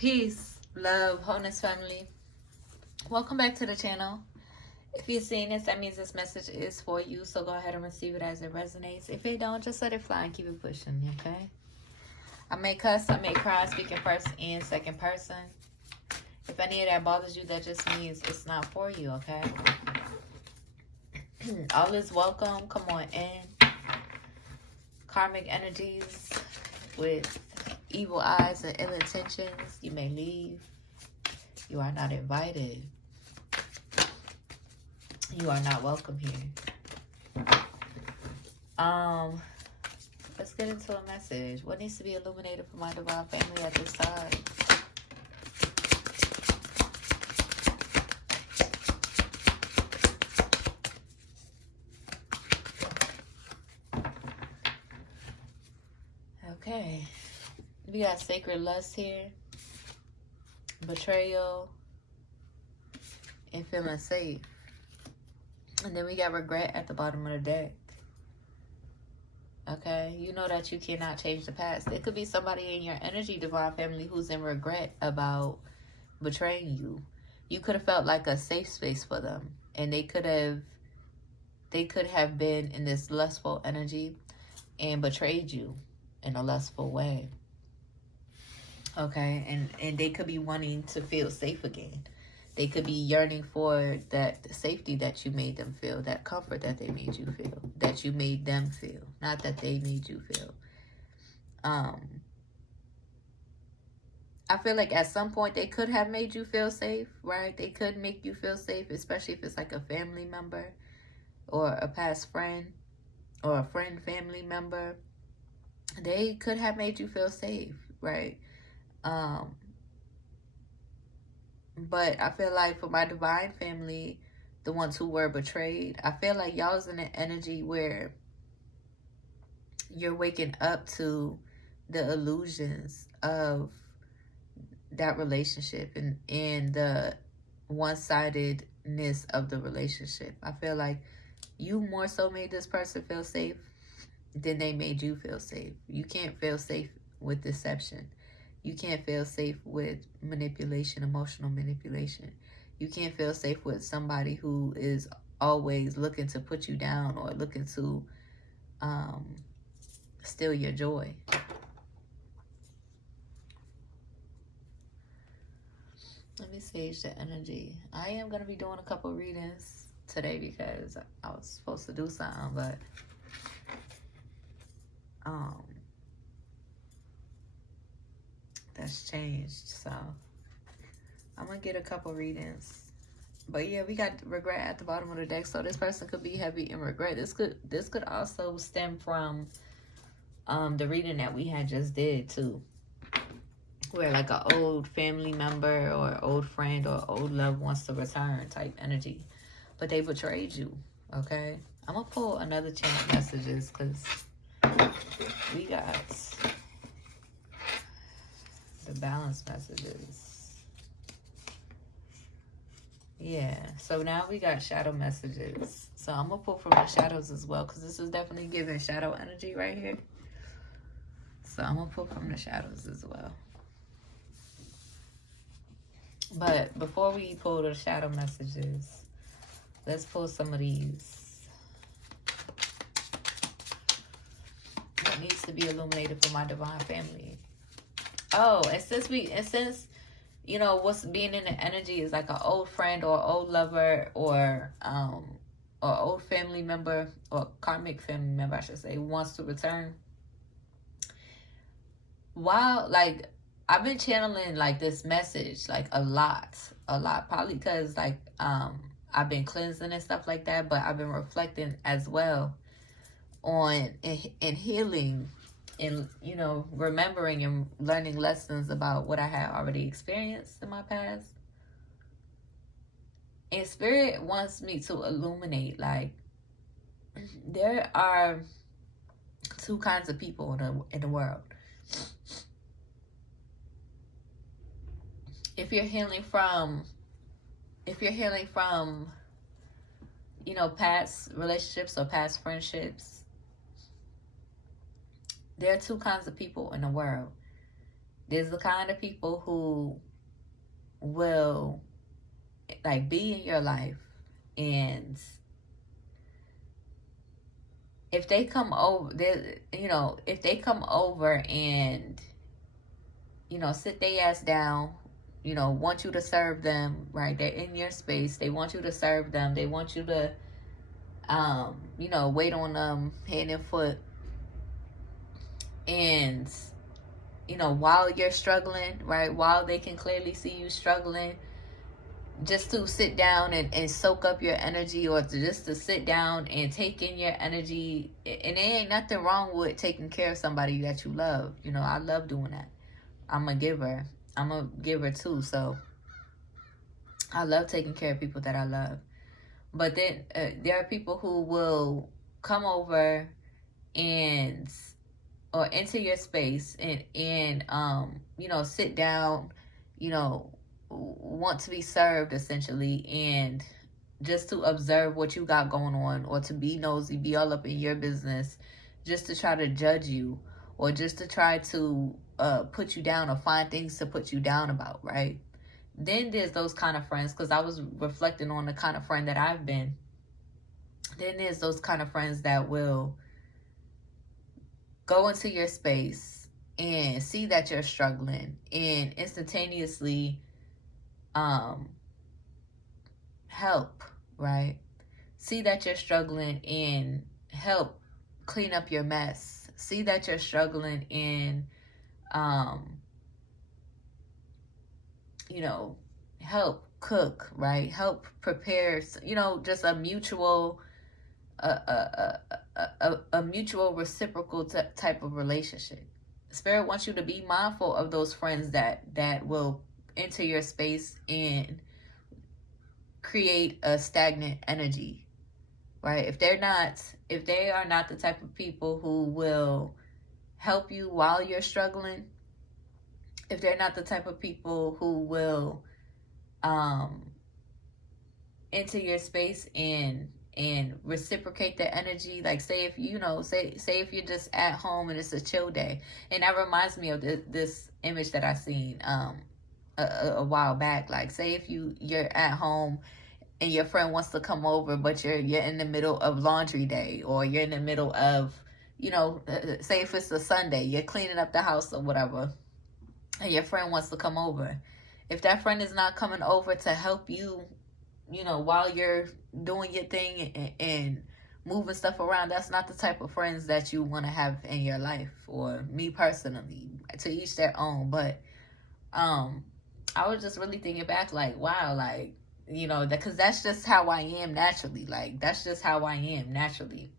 Peace, love, wholeness, family. Welcome back to the channel. If you're seeing this, that means this message is for you. So go ahead and receive it as it resonates. If it don't, just let it fly and keep it pushing, okay? I may cuss, I may cry, speaking first and second person. If any of that bothers you, that just means it's not for you, okay? All is welcome. Come on in. Karmic energies with evil eyes and ill intentions, you may leave. You are not invited. You are not welcome here. Let's get into a message. What needs to be illuminated for my divine family at this time? Okay. We got sacred lust here, betrayal, and feeling safe. And then we got regret at the bottom of the deck. Okay, you know that you cannot change the past. It could be somebody in your energy, divine family, who's in regret about betraying you. You could have felt like a safe space for them, and they could have been in this lustful energy and betrayed you in a lustful way. Okay, and they could be wanting to feel safe again. They could be yearning for that safety that you made them feel, that comfort that they made you feel, that you made them feel, not that they made you feel. I feel like at some point they could have made you feel safe, right? They could make you feel safe, especially if it's like a family member or a past friend or a friend family member. They could have made you feel safe, right? But I feel like for my divine family, the ones who were betrayed, I feel like y'all's in an energy where you're waking up to the illusions of that relationship and the one-sidedness of the relationship. I feel like you more so made this person feel safe than they made you feel safe. You can't feel safe with deception. You can't feel safe with manipulation, emotional manipulation. You can't feel safe with somebody who is always looking to put you down or looking to steal your joy. Let me sage the energy. I am going to be doing a couple readings today because I was supposed to do something, but that's changed, so I'm gonna get a couple readings. But yeah, we got regret at the bottom of the deck, so this person could be heavy in regret. This could also stem from the reading that we had just did too, where like an old family member or old friend or old love wants to return type energy, but they betrayed you. Okay, I'm gonna pull another chain of messages because we got the balance messages. Yeah, so now we got shadow messages. So I'm gonna pull from the shadows as well, because this is definitely giving shadow energy right here. So I'm gonna pull from the shadows as well. But before we pull the shadow messages, let's pull some of these. What needs to be illuminated for my divine family? Oh, and since you know what's being in the energy is like an old friend or old lover or old family member or karmic family member, I should say, wants to return. While like I've been channeling like this message like a lot, probably because like I've been cleansing and stuff like that, but I've been reflecting as well on and healing and, you know, remembering and learning lessons about what I had already experienced in my past. And Spirit wants me to illuminate, like, there are two kinds of people in the world. If you're healing from, you know, past relationships or past friendships, there are two kinds of people in the world. There's the kind of people who will like be in your life, and if they come over, if they come over and sit their ass down, want you to serve them, right? They're in your space. They want you to serve them. They want you to, wait on them hand and foot. And, while you're struggling, right? While they can clearly see you struggling, just to sit down and soak up your energy, or just to sit down and take in your energy. And there ain't nothing wrong with taking care of somebody that you love. I love doing that. I'm a giver. I'm a giver too. So I love taking care of people that I love. But then there are people who will come over or enter your space and sit down, want to be served essentially, and just to observe what you got going on, or to be nosy, be all up in your business, just to try to judge you, or just to try to put you down, or find things to put you down about, right? Then there's those kind of friends, because I was reflecting on the kind of friend that I've been. Then there's those kind of friends that will go into your space and see that you're struggling, and instantaneously help, right? See that you're struggling and help clean up your mess. See that you're struggling and help cook, right? Help prepare, just a mutual a mutual reciprocal type of relationship. Spirit wants you to be mindful of those friends that will enter your space and create a stagnant energy, right? If they are not the type of people who will help you while you're struggling, if they're not the type of people who will enter your space and reciprocate the energy, like say if if you're just at home and it's a chill day. And that reminds me of this image that I seen a while back. Like say if you're at home and your friend wants to come over, but you're in the middle of laundry day, or you're in the middle of say if it's a Sunday, you're cleaning up the house or whatever, and your friend wants to come over. If that friend is not coming over to help you, while you're doing your thing and moving stuff around, that's not the type of friends that you want to have in your life. Or me personally, to each their own. But I was just really thinking back, like, wow, like, because that's just how I am naturally. Like, that's just how I am naturally.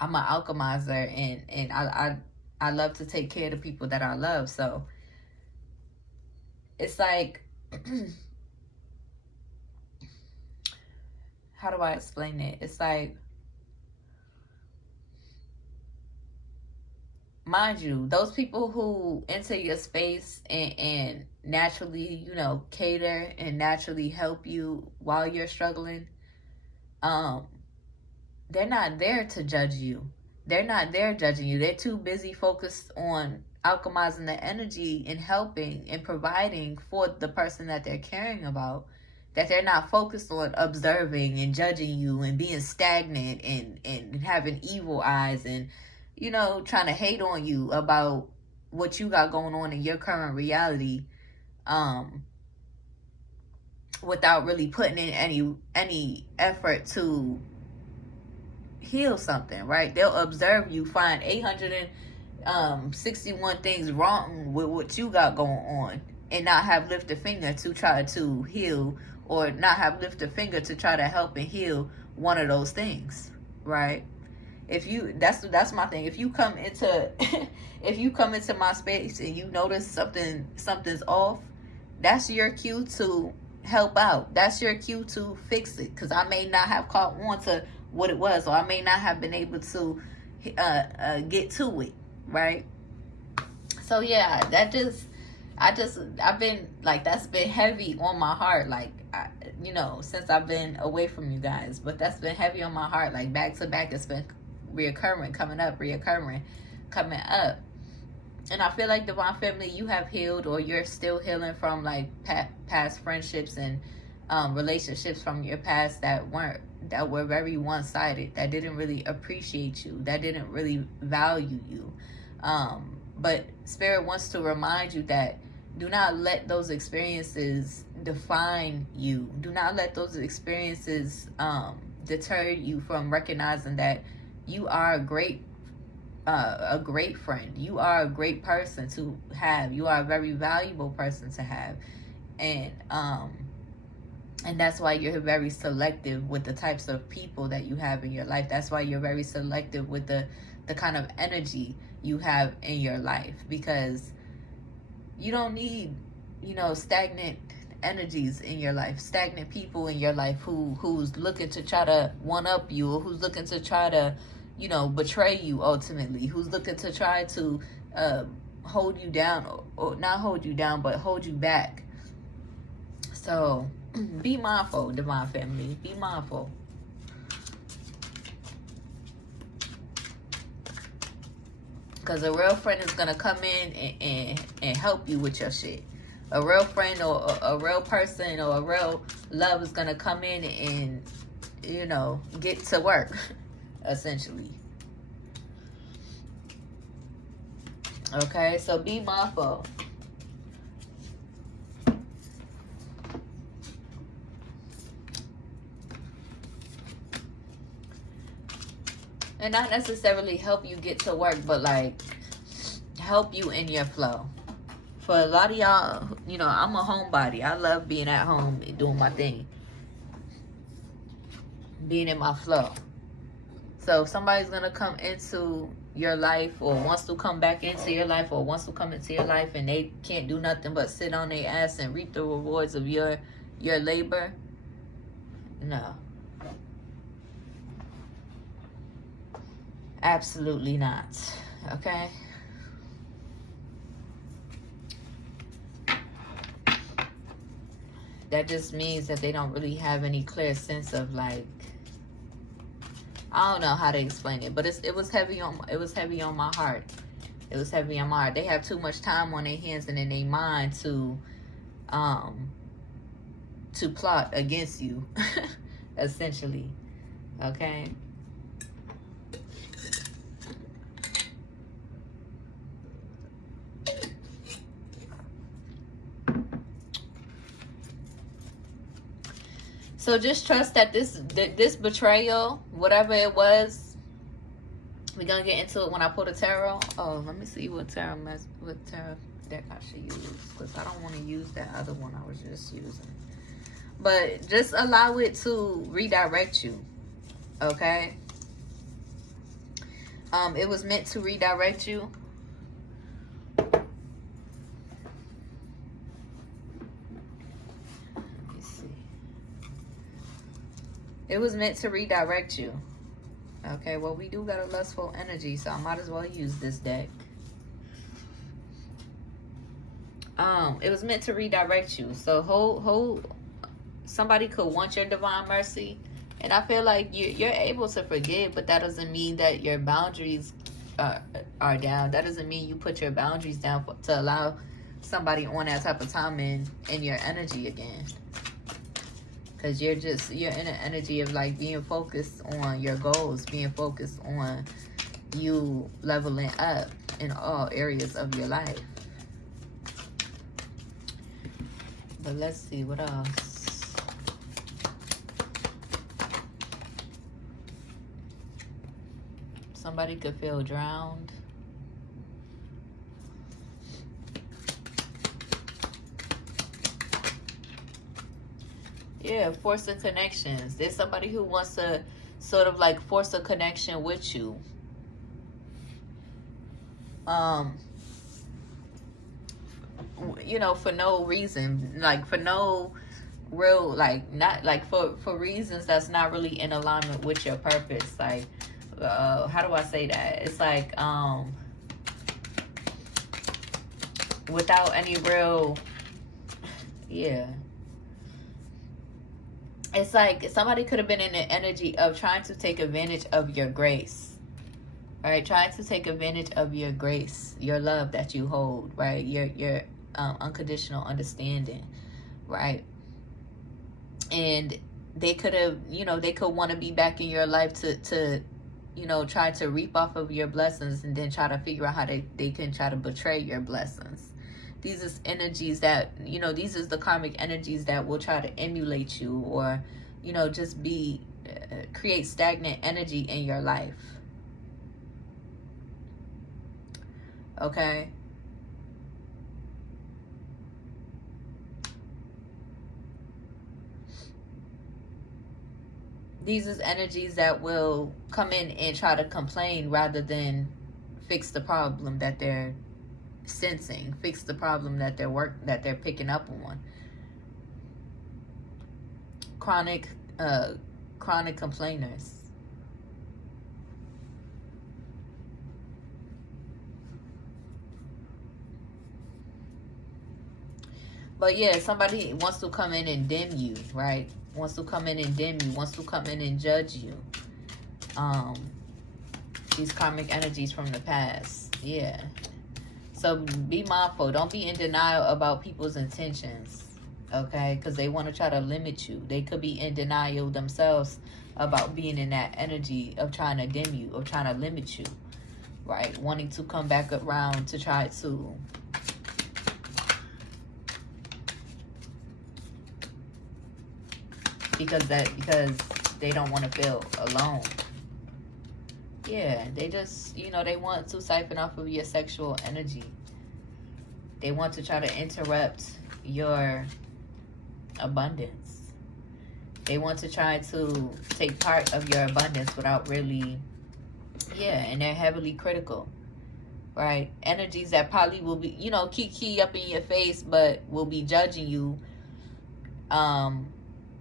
I'm an alchemizer, and I love to take care of the people that I love. So it's like, how do I explain it? It's like, mind you, those people who enter your space and naturally, cater and naturally help you while you're struggling, they're not there to judge you. They're not there judging you. They're too busy focused on alchemizing the energy and helping and providing for the person that they're caring about, that they're not focused on observing and judging you and being stagnant and having evil eyes and, trying to hate on you about what you got going on in your current reality, without really putting in any effort to heal something, right? They'll observe you, find 861 things wrong with what you got going on, and not have lift a finger to try to heal, or not have lift a finger to try to help and heal one of those things, right? That's my thing. If you come into my space and you notice something's off, that's your cue to help out. That's your cue to fix it, because I may not have caught on to what it was, or I may not have been able to get to it, right? So yeah, I've been like, that's been heavy on my heart, like, since I've been away from you guys. But that's been heavy on my heart, like back to back. It's been coming up. And I feel like, divine family, you have healed, or you're still healing from like past friendships and relationships from your past that were very one-sided, that didn't really appreciate you, that didn't really value you. But Spirit wants to remind you that do not let those experiences define you. Do not let those experiences deter you from recognizing that you are a great friend. You are a great person to have. You are a very valuable person to have. And that's why you're very selective with the types of people that you have in your life. That's why you're very selective with the kind of energy you have in your life, because you don't need, stagnant energies in your life, stagnant people in your life who's looking to try to one up you, or who's looking to try to, betray you ultimately, who's looking to try to hold you down, or not hold you down, but hold you back. So be mindful, divine family. Be mindful. Because a real friend is going to come in and help you with your shit. A real friend, or a real person, or a real love is going to come in and, get to work, essentially. Okay, so be mindful. And not necessarily help you get to work, but like help you in your flow. For a lot of y'all, I'm a homebody. I love being at home and doing my thing, being in my flow. So if somebody's gonna come into your life, or wants to come back into your life, or wants to come into your life, and they can't do nothing but sit on their ass and reap the rewards of your labor, no. Absolutely not. Okay? That just means that they don't really have any clear sense of, like, I don't know how to explain it, but it was heavy on my heart. It was heavy on my heart. They have too much time on their hands and in their mind to plot against you, essentially. Okay? So just trust that this betrayal, whatever it was, we're gonna get into it when I pull the tarot. Oh, let me see what tarot deck I should use, because I don't want to use that other one I was just using. But just allow it to redirect you. Okay? It was meant to redirect you. It was meant to redirect you. Okay, well, we do got a lustful energy, so I might as well use this deck. It was meant to redirect you. So somebody could want your divine mercy, and I feel like you're able to forgive, but that doesn't mean that your boundaries are down. That doesn't mean you put your boundaries down to allow somebody on that type of time in your energy again. Because you're in an energy of like being focused on your goals, being focused on you leveling up in all areas of your life. But let's see, what else? Somebody could feel drowned. Yeah, forcing connections. There's somebody who wants to sort of like force a connection with you. For no reason. Like for no real, like not like for reasons that's not really in alignment with your purpose. Like how do I say that? It's like without any real, yeah. It's like somebody could have been in the energy of trying to take advantage of your grace. right? Trying to take advantage of your grace, your love that you hold, right? Your unconditional understanding, right? And they could have, they could want to be back in your life to try to reap off of your blessings, and then try to figure out how they can try to betray your blessings. These is energies that, these is the karmic energies that will try to emulate you, or, just create stagnant energy in your life. Okay? These is energies that will come in and try to complain rather than fix the problem that they're sensing, fix the problem that they're picking up on. Chronic complainers. But yeah, somebody wants to come in and dim you, right? Wants to come in and dim you, wants to come in and judge you. These karmic energies from the past. Yeah. So be mindful. Don't be in denial about people's intentions, okay? Because they want to try to limit you. They could be in denial themselves about being in that energy of trying to dim you, of trying to limit you, right? Wanting to come back around to try to because they don't want to feel alone. Yeah, they just, they want to siphon off of your sexual energy. They want to try to interrupt your abundance. They want to try to take part of your abundance without really, and they're heavily critical, right? Energies that probably will be, key up in your face, but will be judging you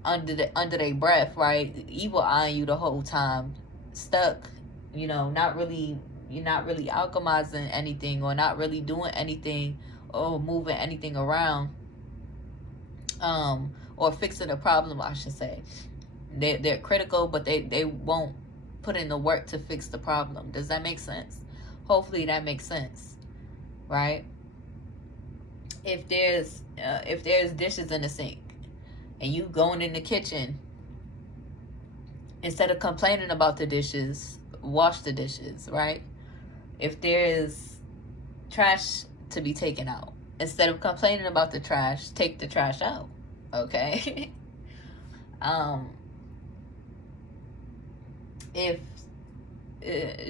under their breath, right? Evil eyeing you the whole time, stuck, not really, you're not really alchemizing anything, or not really doing anything, or moving anything around, or fixing a problem, I should say. They're critical, but they won't put in the work to fix the problem. Does that make sense? Hopefully that makes sense, right? If there's dishes in the sink, and you going in the kitchen, instead of complaining about the dishes, wash the dishes, right? If there's trash to be taken out, instead of complaining about the trash, take the trash out, okay? If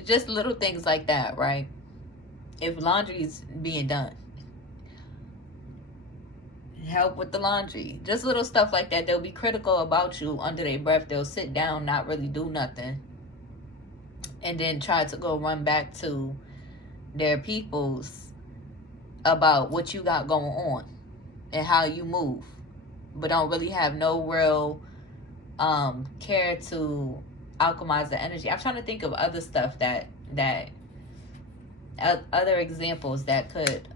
just little things like that, right? If laundry's being done, help with the laundry. Just little stuff like that. They'll be critical about you under their breath. They'll sit down, not really do nothing, and then try to go run back to their peoples about what you got going on and how you move, but don't really have no real care to alchemize the energy. I'm trying to think of other stuff that other examples that could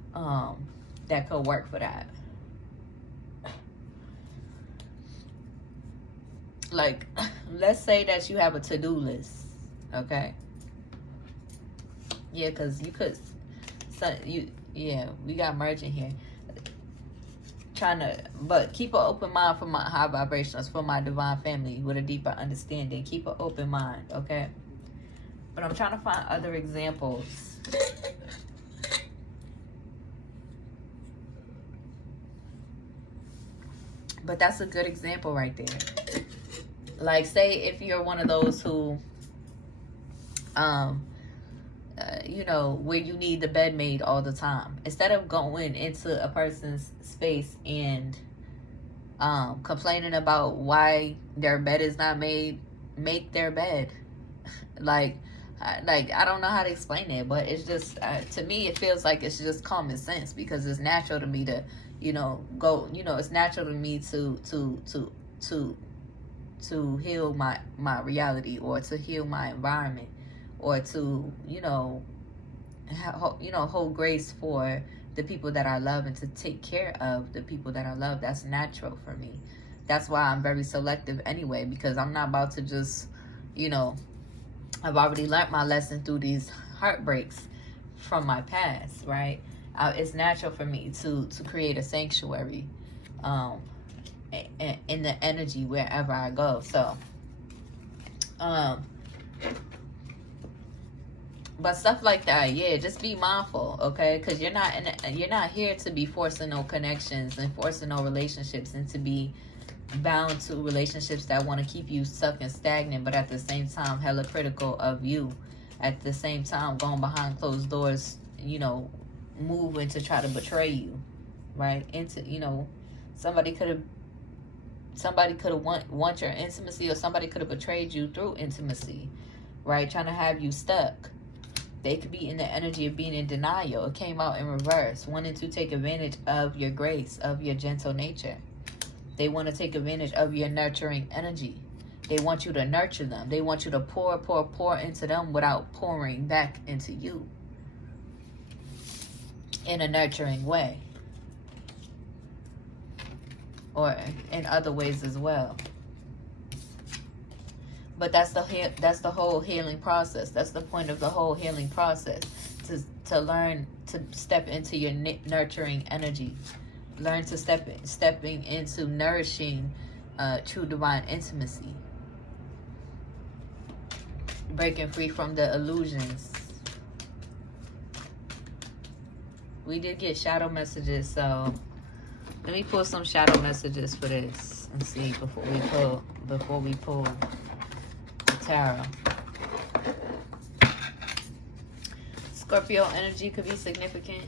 work for that. Like, let's say that you have a to-do list, okay? Yeah, because you could, we got merging here. But keep an open mind for my high vibrations, for my divine family with a deeper understanding. Keep an open mind, okay? But I'm trying to find other examples. But that's a good example right there. Like, say if you're one of those who, where you need the bed made all the time. Instead of going into a person's space and complaining about why their bed is not made, make their bed. I don't know how to explain it, but it's just, to me, it feels like it's just common sense, because it's natural to me to, go, it's natural to me to heal my reality, or to heal my environment, or to hold grace for the people that I love, and to take care of the people that I love. That's natural for me. That's why I'm very selective anyway, because I'm not about to just I've already learned my lesson through these heartbreaks from my past, right? It's natural for me to create a sanctuary in the energy wherever I go. So but stuff like that, yeah, just be mindful, okay? Because you're not here to be forcing no connections and forcing no relationships, and to be bound to relationships that want to keep you stuck and stagnant, but at the same time hella critical of you. At the same time going behind closed doors, you know, moving to try to betray you, right? Into, you know, somebody could have want your intimacy, or somebody could have betrayed you through intimacy, right? Trying to have you stuck. They could be in the energy of being in denial. It came out in reverse, wanting to take advantage of your grace, of your gentle nature. They want to take advantage of your nurturing energy. They want you to nurture them. They want you to pour into them without pouring back into you in a nurturing way, or in other ways as well. But that's the whole healing process. That's the point of the whole healing process, to learn to step into your nurturing energy. Learn to stepping into nourishing true divine intimacy. Breaking free from the illusions. We did get shadow messages, so let me pull some shadow messages for this and see before we pull the tarot. Scorpio energy could be significant.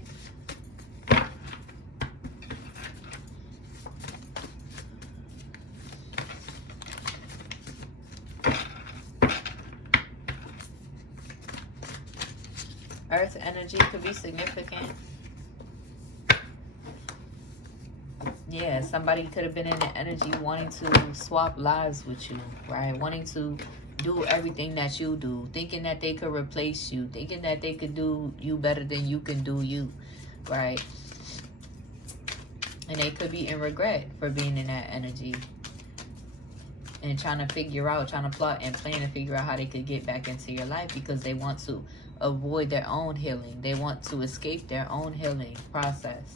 Earth energy could be significant. Yeah, somebody could have been in the energy wanting to swap lives with you, right? Wanting to do everything that you do, thinking that they could replace you, thinking that they could do you better than you can do you, right? And they could be in regret for being in that energy and trying to plot and plan and figure out how they could get back into your life, because they want to avoid their own healing. They want to escape their own healing process.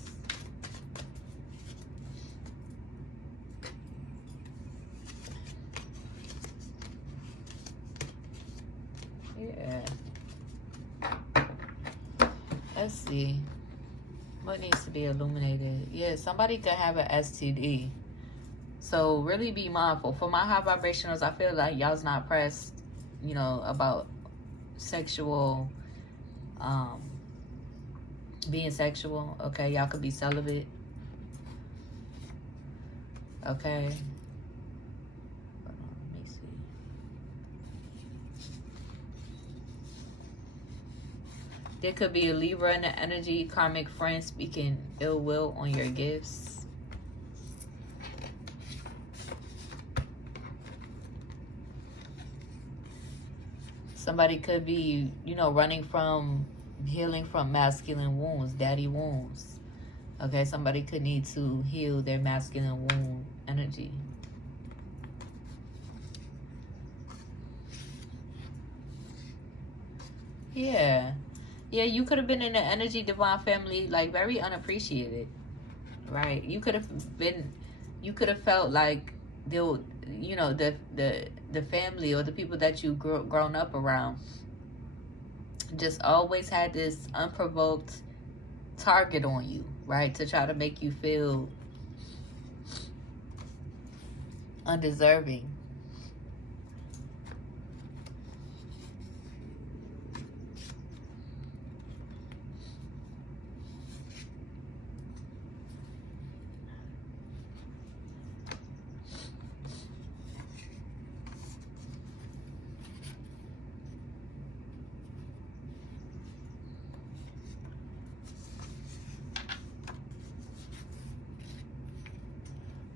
Yeah. Let's see. What needs to be illuminated? Yeah, somebody could have an STD. So really be mindful. For my high vibrationals, I feel like y'all's not pressed, you know, about sexual, being sexual. Okay, y'all could be celibate. Okay. Hold on, let me see. There could be a Libra in the energy, karmic friend speaking ill will on your gifts. Somebody could be, you know, running from healing from masculine wounds, daddy wounds. Okay, somebody could need to heal their masculine wound energy. Yeah. Yeah, you could have been in the energy divine family, like very unappreciated. Right? You could have felt like the family or the people that you grown up around just always had this unprovoked target on you, right? To try to make you feel undeserving.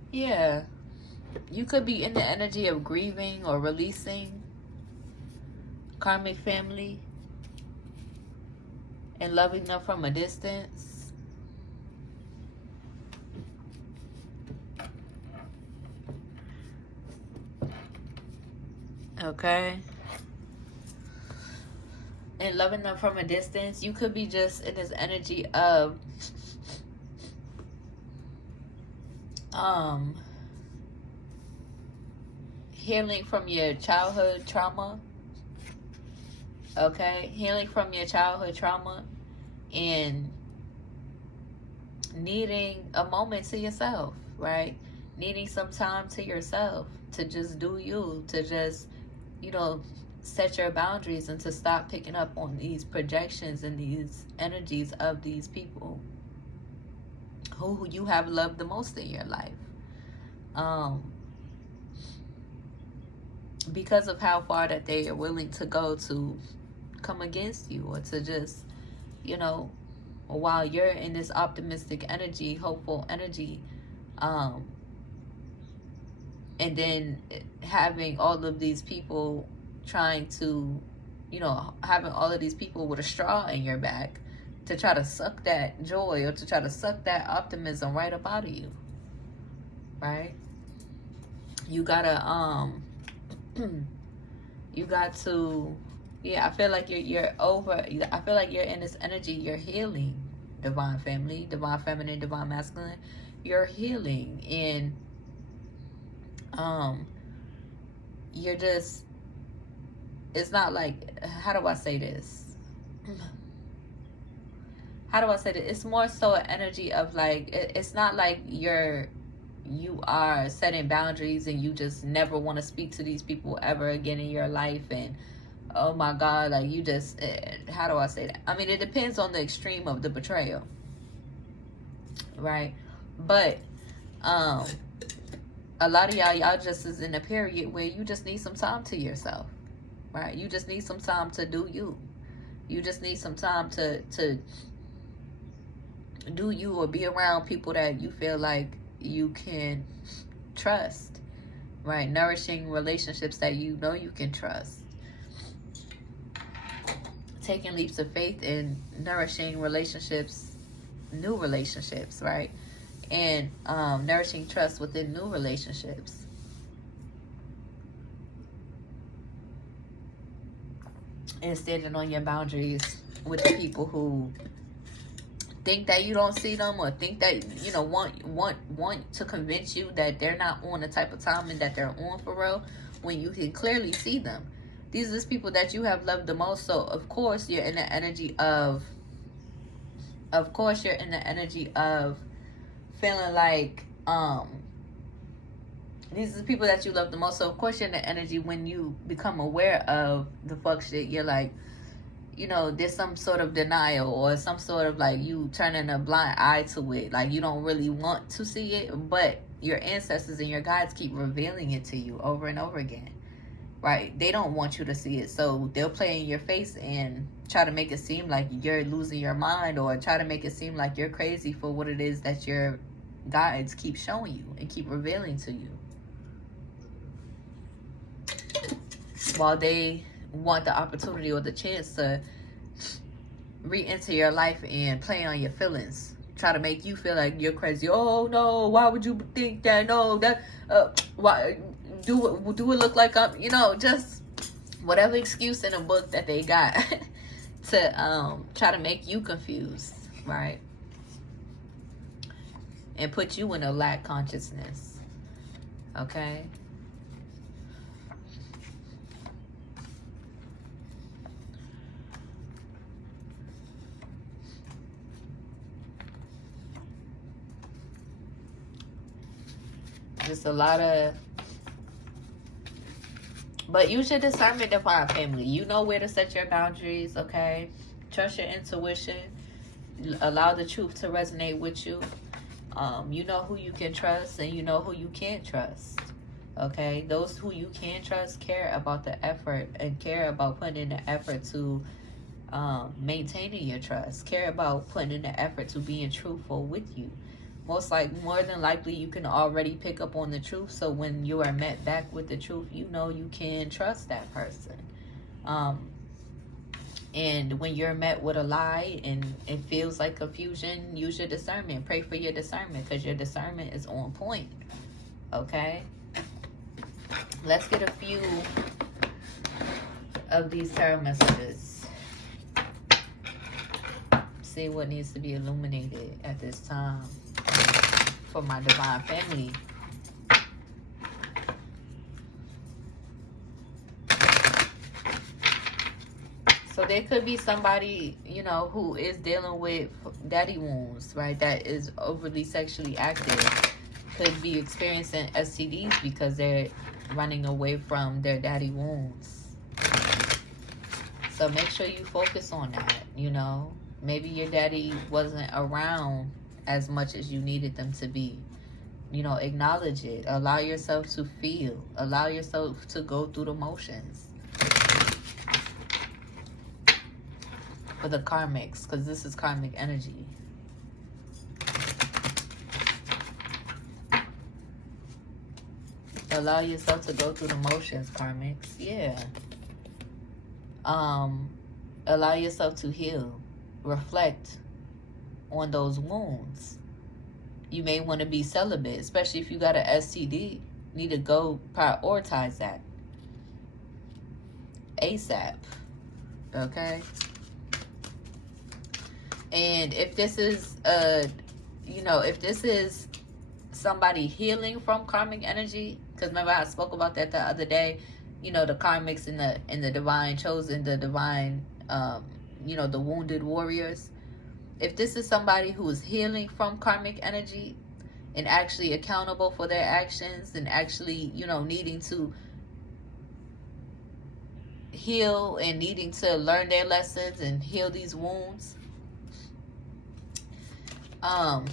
Yeah, you could be in the energy of grieving or releasing karmic family and loving them from a distance. Okay. and loving them from a distance. You could be just in this energy of healing from your childhood trauma. Okay, healing from your childhood trauma and needing a moment to yourself, right? Needing some time to yourself to just do you, to just, you know, set your boundaries and to stop picking up on these projections and these energies of these people who you have loved the most in your life. Because of how far that they are willing to go to come against you, or to just, you know, while you're in this optimistic energy, hopeful energy, and then having all of these people trying to, you know, having all of these people with a straw in your back to try to suck that joy or to try to suck that optimism right up out of you, right? You gotta you got to, yeah, I feel like you're over, I feel like you're in this energy, you're healing, divine family, divine feminine, divine masculine. You're healing, and you're just, it's not like, how do I say this? How do I say this? It's more so an energy of like, it's not like you are setting boundaries and you just never want to speak to these people ever again in your life, and oh my God, like you just, how do I say that? I mean, it depends on the extreme of the betrayal, right? But a lot of y'all just is in a period where you just need some time to yourself, right? You just need some time to do you. You just need some time to do you, or be around people that you feel like you can trust, right? Nourishing relationships that you know you can trust. Taking leaps of faith in nourishing relationships, new relationships, right? And nourishing trust within new relationships. And standing on your boundaries with the people who think that you don't see them, or think that, you know, want to convince you that they're not on the type of time and that they're on for real, when you can clearly see them. These are the people that you have loved the most. So of course you're in the energy of feeling like these are the people that you love the most. So of course you're in the energy, when you become aware of the fuck shit, you're like, you know, there's some sort of denial, or some sort of like you turning a blind eye to it. Like you don't really want to see it, but your ancestors and your guides keep revealing it to you over and over again, right? They don't want you to see it, so they'll play in your face and try to make it seem like you're losing your mind, or try to make it seem like you're crazy for what it is that your guides keep showing you and keep revealing to you, while they want the opportunity or the chance to re-enter your life and play on your feelings, try to make you feel like you're crazy. Oh no, why would you think that? No, that why do it look like I'm, you know, just whatever excuse in a book that they got to try to make you confused, right? And put you in a lack consciousness. Okay? Just a lot of, but use your discernment, divine family. You know where to set your boundaries, okay? Trust your intuition. Allow the truth to resonate with you. You know who you can trust, and you know who you can't trust, okay? Those who you can trust care about the effort, and care about putting in the effort to maintaining your trust, care about putting in the effort to being truthful with you. More than likely, you can already pick up on the truth. So when you are met back with the truth, you know you can trust that person. And when you're met with a lie and it feels like confusion, use your discernment. Pray for your discernment, because your discernment is on point. Okay? Let's get a few of these tarot messages. see what needs to be illuminated at this time for my divine family. So there could be somebody, you know, who is dealing with daddy wounds, right? That is overly sexually active. Could be experiencing STDs because they're running away from their daddy wounds. So make sure you focus on that, you know. Maybe your daddy wasn't around as much as you needed them to be. You know, acknowledge it. Allow yourself to feel. Allow yourself to go through the motions. For the karmics, because this is karmic energy. Allow yourself to go through the motions, karmics. Yeah. Allow yourself to heal. Reflect on those wounds. You may want to be celibate, especially if you got an STD. Need to go prioritize that ASAP. Okay. And if this is you know, if this is somebody healing from karmic energy, because remember I spoke about that the other day, you know, the karmics and the divine chosen, the divine you know, the wounded warriors. If this is somebody who is healing from karmic energy and actually accountable for their actions and actually, you know, needing to heal and needing to learn their lessons and heal these wounds, and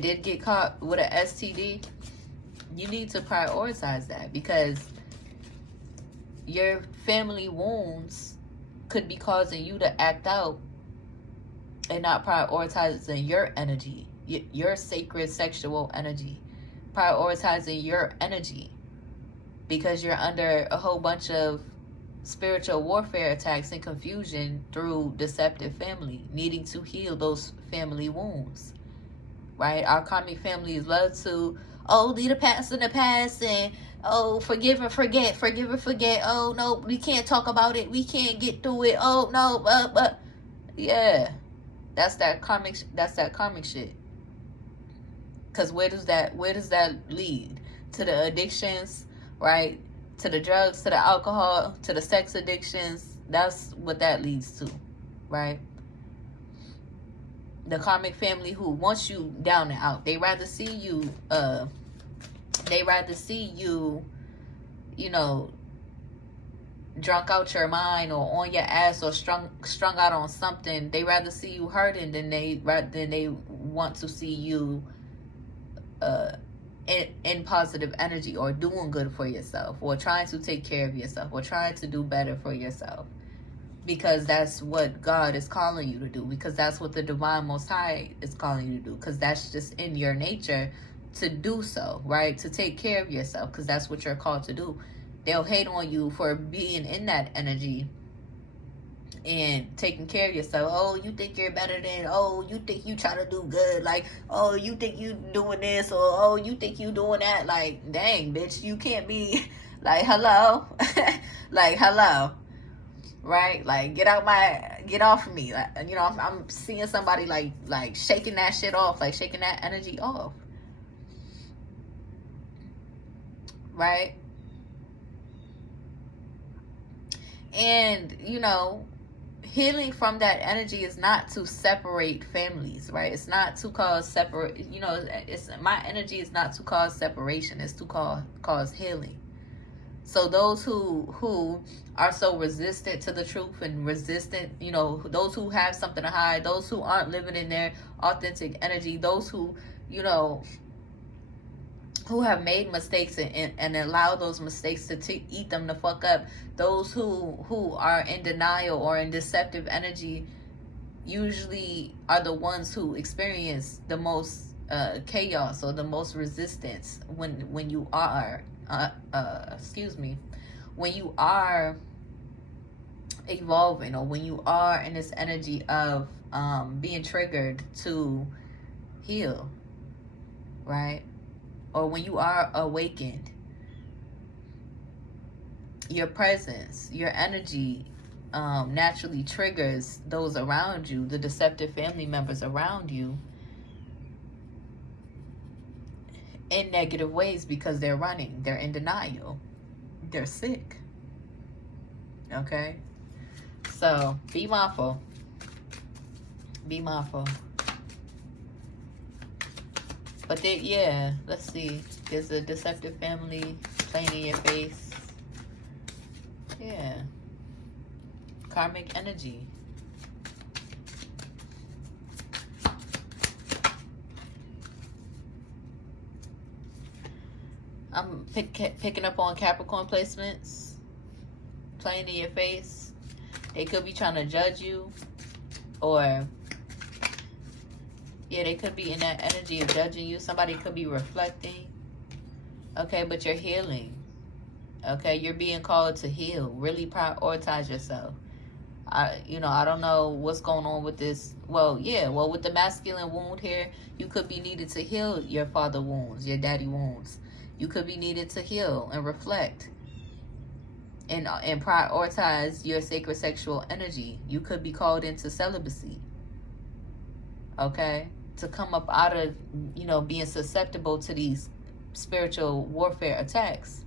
did get caught with an STD, you need to prioritize that, because your family wounds could be causing you to act out and not prioritizing your energy, your sacred sexual energy, prioritizing your energy, because you're under a whole bunch of spiritual warfare attacks and confusion through deceptive family, needing to heal those family wounds, right? Our karmic families love to, oh, leave the past in the past, and oh, forgive and forget, forgive and forget. Oh no, we can't talk about it, we can't get through it. Oh no, but yeah, that's that karmic shit. Because where does that lead? To the addictions, right? To the drugs, to the alcohol, to the sex addictions. That's what that leads to, right? The karmic family who wants you down and out. They rather see you, you know, drunk out your mind or on your ass or strung out on something. They rather see you hurting than they want to see you in positive energy, or doing good for yourself, or trying to take care of yourself, or trying to do better for yourself, because that's what God is calling you to do, because that's what the divine Most High is calling you to do, because that's just in your nature to do so, right? To take care of yourself, because that's what you're called to do. They'll hate on you for being in that energy and taking care of yourself. Oh, you think you're better than, oh, you think you try to do good, like, oh, you think you doing this, or oh, you think you doing that. Like, dang, bitch, you can't be like, hello. Like, hello, right? Like, get off of me. Like, you know, I'm seeing somebody like shaking that shit off, like shaking that energy off, right? And, you know, healing from that energy is not to separate families, right? It's not to cause separate, you know, my energy is not to cause separation. It's to cause healing. So those who are so resistant to the truth and resistant, you know, those who have something to hide, those who aren't living in their authentic energy, those who, you know, who have made mistakes and allow those mistakes to eat them the fuck up, those who are in denial or in deceptive energy, usually are the ones who experience the most chaos or the most resistance when you are when you are evolving, or when you are in this energy of being triggered to heal, right? Or when you are awakened. Your presence, your energy naturally triggers those around you, the deceptive family members around you, in negative ways because they're running, they're in denial, they're sick. Okay? So be mindful. Be mindful. But they, yeah, let's see. There's a deceptive family playing in your face. Yeah. Karmic energy. I'm picking up on Capricorn placements. Playing in your face. They could be trying to judge you. Or, yeah, they could be in that energy of judging you. Somebody could be reflecting. Okay, but you're healing. Okay, you're being called to heal. Really prioritize yourself. I don't know what's going on with this. Well, yeah, with the masculine wound here, you could be needed to heal your father wounds, your daddy wounds. You could be needed to heal and reflect and prioritize your sacred sexual energy. You could be called into celibacy. Okay? To come up out of, being susceptible to these spiritual warfare attacks.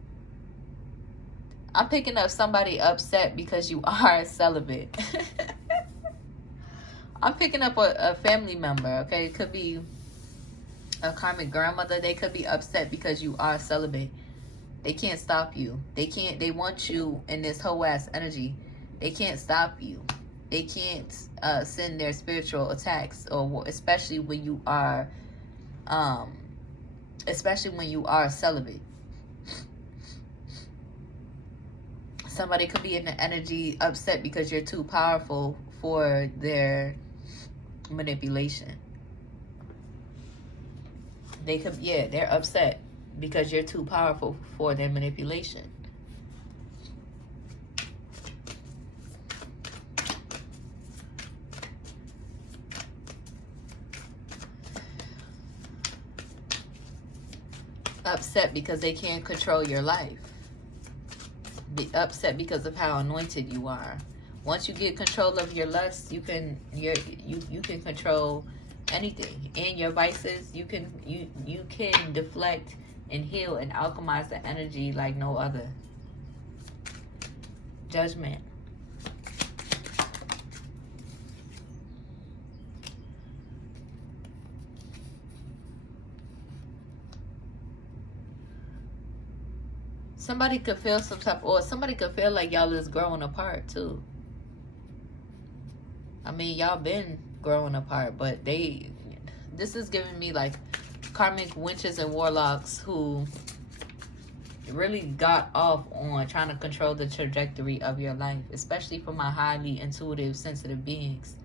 I'm picking up somebody upset because you are celibate. I'm picking up a family member, okay? It could be a karmic grandmother. They could be upset because you are celibate. They can't stop you. They want you in this whole ass energy. They can't stop you. They can't send their spiritual attacks, or especially when you are celibate. Somebody could be in the energy upset because you're too powerful for their manipulation. They're upset because you're too powerful for their manipulation. Upset because they can't control your life. Be upset because of how anointed you are. Once you get control of your lust, you can control anything. And your vices, you can deflect and heal and alchemize the energy like no other. Judgment. Somebody could feel somebody could feel like y'all is growing apart too. I mean, y'all been growing apart, but this is giving me like karmic witches and warlocks who really got off on trying to control the trajectory of your life, especially for my highly intuitive, sensitive beings.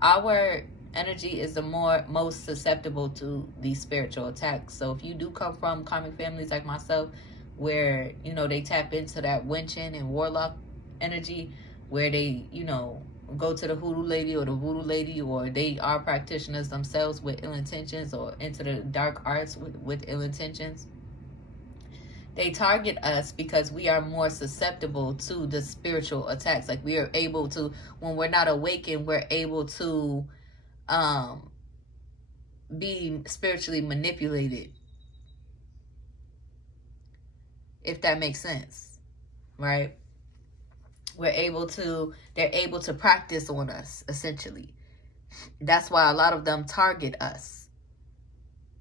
Our energy is the most susceptible to these spiritual attacks. So if you do come from karmic families like myself, where they tap into that witching and warlock energy, where they go to the hoodoo lady or the voodoo lady, or they are practitioners themselves with ill intentions, or into the dark arts with ill intentions, they target us because we are more susceptible to the spiritual attacks. Like, we are able to, when we're not awakened, we're able to be spiritually manipulated, if that makes sense, right? They're able to practice on us, essentially. That's why a lot of them target us,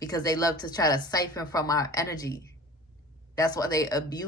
because they love to try to siphon from our energy. That's why they abuse